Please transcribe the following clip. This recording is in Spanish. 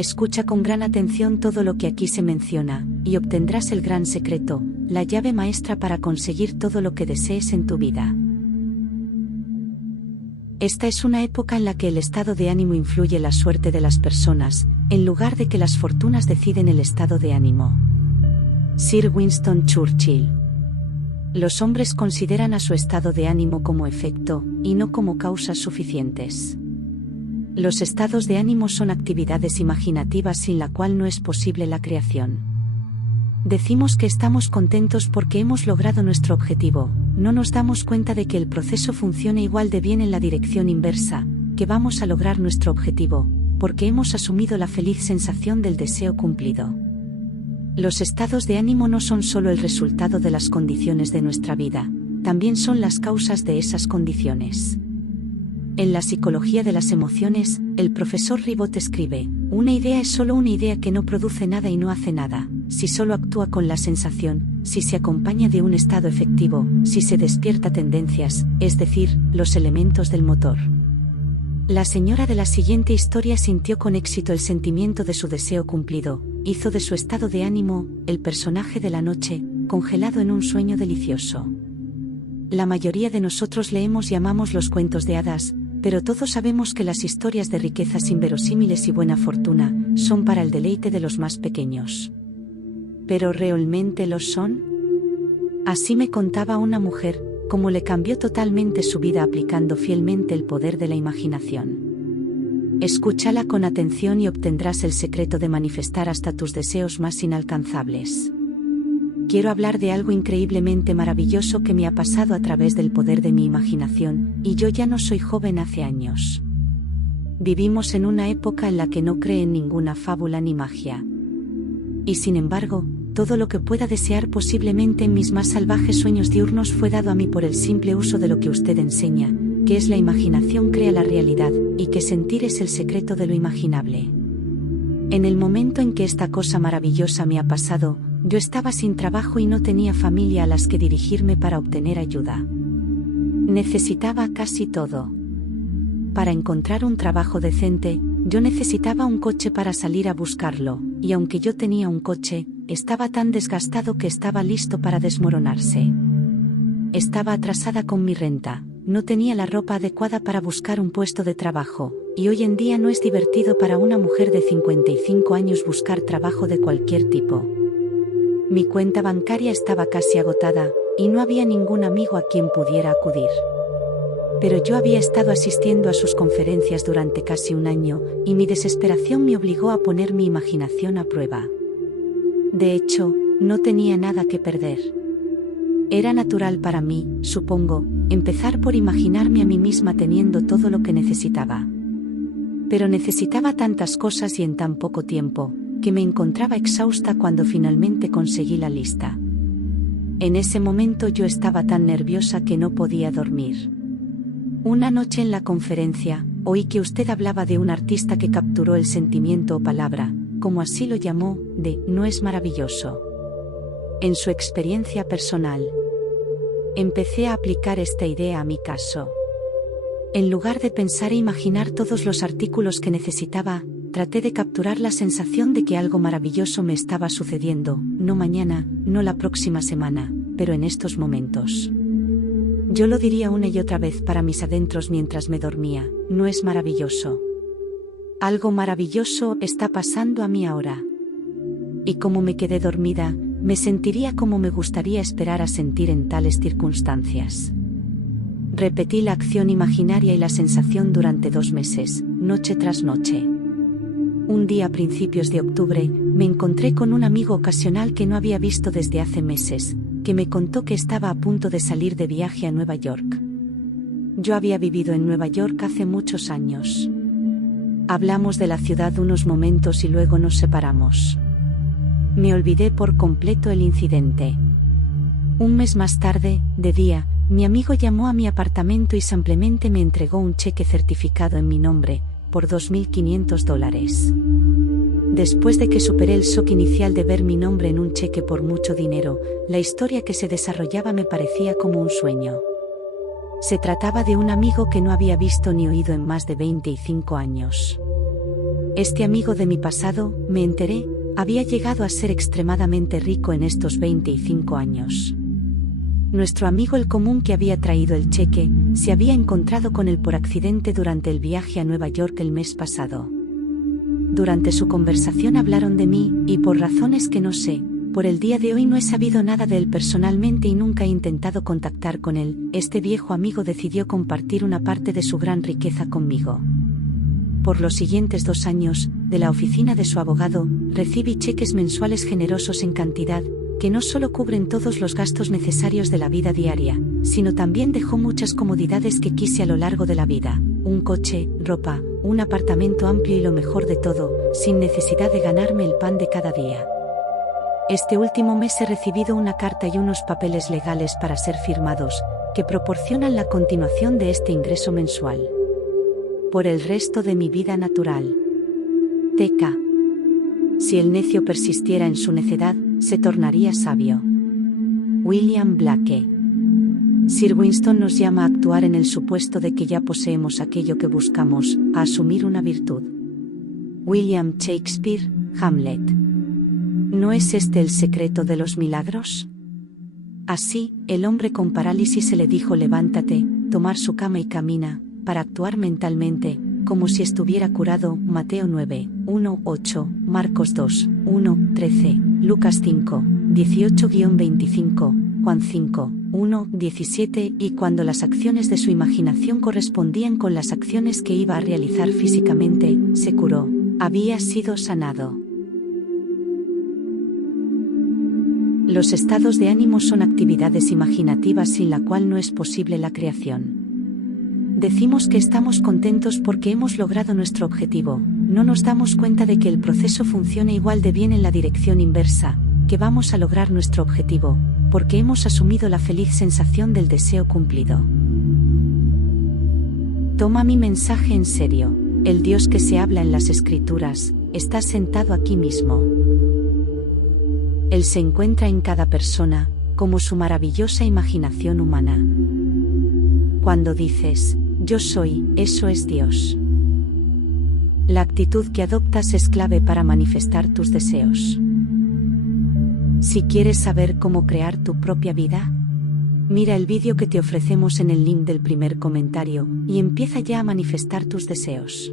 Escucha con gran atención todo lo que aquí se menciona, y obtendrás el gran secreto, la llave maestra para conseguir todo lo que desees en tu vida. Esta es una época en la que el estado de ánimo influye la suerte de las personas, en lugar de que las fortunas deciden el estado de ánimo. Sir Winston Churchill. Los hombres consideran a su estado de ánimo como efecto, y no como causas suficientes. Los estados de ánimo son actividades imaginativas sin la cual no es posible la creación. Decimos que estamos contentos porque hemos logrado nuestro objetivo, no nos damos cuenta de que el proceso funciona igual de bien en la dirección inversa, que vamos a lograr nuestro objetivo, porque hemos asumido la feliz sensación del deseo cumplido. Los estados de ánimo no son solo el resultado de las condiciones de nuestra vida, también son las causas de esas condiciones. En la psicología de las emociones, el profesor Ribot escribe: una idea es solo una idea que no produce nada y no hace nada, si solo actúa con la sensación, si se acompaña de un estado efectivo, si se despierta tendencias, es decir, los elementos del motor. La señora de la siguiente historia sintió con éxito el sentimiento de su deseo cumplido, hizo de su estado de ánimo, el personaje de la noche, congelado en un sueño delicioso. La mayoría de nosotros leemos y amamos los cuentos de hadas, pero todos sabemos que las historias de riquezas inverosímiles y buena fortuna son para el deleite de los más pequeños. ¿Pero realmente lo son? Así me contaba una mujer, cómo le cambió totalmente su vida aplicando fielmente el poder de la imaginación. Escúchala con atención y obtendrás el secreto de manifestar hasta tus deseos más inalcanzables. Quiero hablar de algo increíblemente maravilloso que me ha pasado a través del poder de mi imaginación, y yo ya no soy joven hace años. Vivimos en una época en la que no cree en ninguna fábula ni magia. Y sin embargo, todo lo que pueda desear posiblemente en mis más salvajes sueños diurnos fue dado a mí por el simple uso de lo que usted enseña, que es la imaginación crea la realidad, y que sentir es el secreto de lo imaginable. En el momento en que esta cosa maravillosa me ha pasado, yo estaba sin trabajo y no tenía familia a las que dirigirme para obtener ayuda. Necesitaba casi todo. Para encontrar un trabajo decente, yo necesitaba un coche para salir a buscarlo, y aunque yo tenía un coche, estaba tan desgastado que estaba listo para desmoronarse. Estaba atrasada con mi renta, no tenía la ropa adecuada para buscar un puesto de trabajo, y hoy en día no es divertido para una mujer de 55 años buscar trabajo de cualquier tipo. Mi cuenta bancaria estaba casi agotada, y no había ningún amigo a quien pudiera acudir. Pero yo había estado asistiendo a sus conferencias durante casi un año, y mi desesperación me obligó a poner mi imaginación a prueba. De hecho, no tenía nada que perder. Era natural para mí, supongo, empezar por imaginarme a mí misma teniendo todo lo que necesitaba. Pero necesitaba tantas cosas y en tan poco tiempo, que me encontraba exhausta cuando finalmente conseguí la lista. En ese momento yo estaba tan nerviosa que no podía dormir. Una noche en la conferencia, oí que usted hablaba de un artista que capturó el sentimiento o palabra, como así lo llamó, de «no es maravilloso». En su experiencia personal, empecé a aplicar esta idea a mi caso. En lugar de pensar e imaginar todos los artículos que necesitaba, traté de capturar la sensación de que algo maravilloso me estaba sucediendo, no mañana, no la próxima semana, pero en estos momentos. Yo lo diría una y otra vez para mis adentros mientras me dormía, no es maravilloso. Algo maravilloso está pasando a mí ahora. Y como me quedé dormida, me sentiría como me gustaría esperar a sentir en tales circunstancias. Repetí la acción imaginaria y la sensación durante 2 meses, noche tras noche. Un día a principios de octubre, me encontré con un amigo ocasional que no había visto desde hace meses, que me contó que estaba a punto de salir de viaje a Nueva York. Yo había vivido en Nueva York hace muchos años. Hablamos de la ciudad unos momentos y luego nos separamos. Me olvidé por completo el incidente. Un mes más tarde, de día, mi amigo llamó a mi apartamento y simplemente me entregó un cheque certificado en mi nombre, por $2.500. Después de que superé el shock inicial de ver mi nombre en un cheque por mucho dinero, la historia que se desarrollaba me parecía como un sueño. Se trataba de un amigo que no había visto ni oído en más de 25 años. Este amigo de mi pasado, me enteré, había llegado a ser extremadamente rico en estos 25 años. Nuestro amigo el común que había traído el cheque, se había encontrado con él por accidente durante el viaje a Nueva York el mes pasado. Durante su conversación hablaron de mí, y por razones que no sé, por el día de hoy no he sabido nada de él personalmente y nunca he intentado contactar con él. Este viejo amigo decidió compartir una parte de su gran riqueza conmigo. Por los siguientes 2 años, de la oficina de su abogado, recibí cheques mensuales generosos en cantidad, que no solo cubren todos los gastos necesarios de la vida diaria, sino también dejó muchas comodidades que quise a lo largo de la vida: un coche, ropa, un apartamento amplio y lo mejor de todo, sin necesidad de ganarme el pan de cada día. Este último mes he recibido una carta y unos papeles legales para ser firmados, que proporcionan la continuación de este ingreso mensual por el resto de mi vida natural. TK. Si el necio persistiera en su necedad, se tornaría sabio. William Blake. Sir Winston nos llama a actuar en el supuesto de que ya poseemos aquello que buscamos, a asumir una virtud. William Shakespeare, Hamlet. ¿No es este el secreto de los milagros? Así, el hombre con parálisis se le dijo: levántate, tomar su cama y camina, para actuar mentalmente, como si estuviera curado. Mateo 9, 1, 8, Marcos 2, 1, 13, Lucas 5, 18-25, Juan 5, 1, 17. Y cuando las acciones de su imaginación correspondían con las acciones que iba a realizar físicamente, se curó. Había sido sanado. Los estados de ánimo son actividades imaginativas sin la cual no es posible la creación. Decimos que estamos contentos porque hemos logrado nuestro objetivo, no nos damos cuenta de que el proceso funciona igual de bien en la dirección inversa, que vamos a lograr nuestro objetivo, porque hemos asumido la feliz sensación del deseo cumplido. Toma mi mensaje en serio. El Dios que se habla en las Escrituras, está sentado aquí mismo. Él se encuentra en cada persona, como su maravillosa imaginación humana. Cuando dices, yo soy, eso es Dios. La actitud que adoptas es clave para manifestar tus deseos. Si quieres saber cómo crear tu propia vida, mira el vídeo que te ofrecemos en el link del primer comentario, y empieza ya a manifestar tus deseos.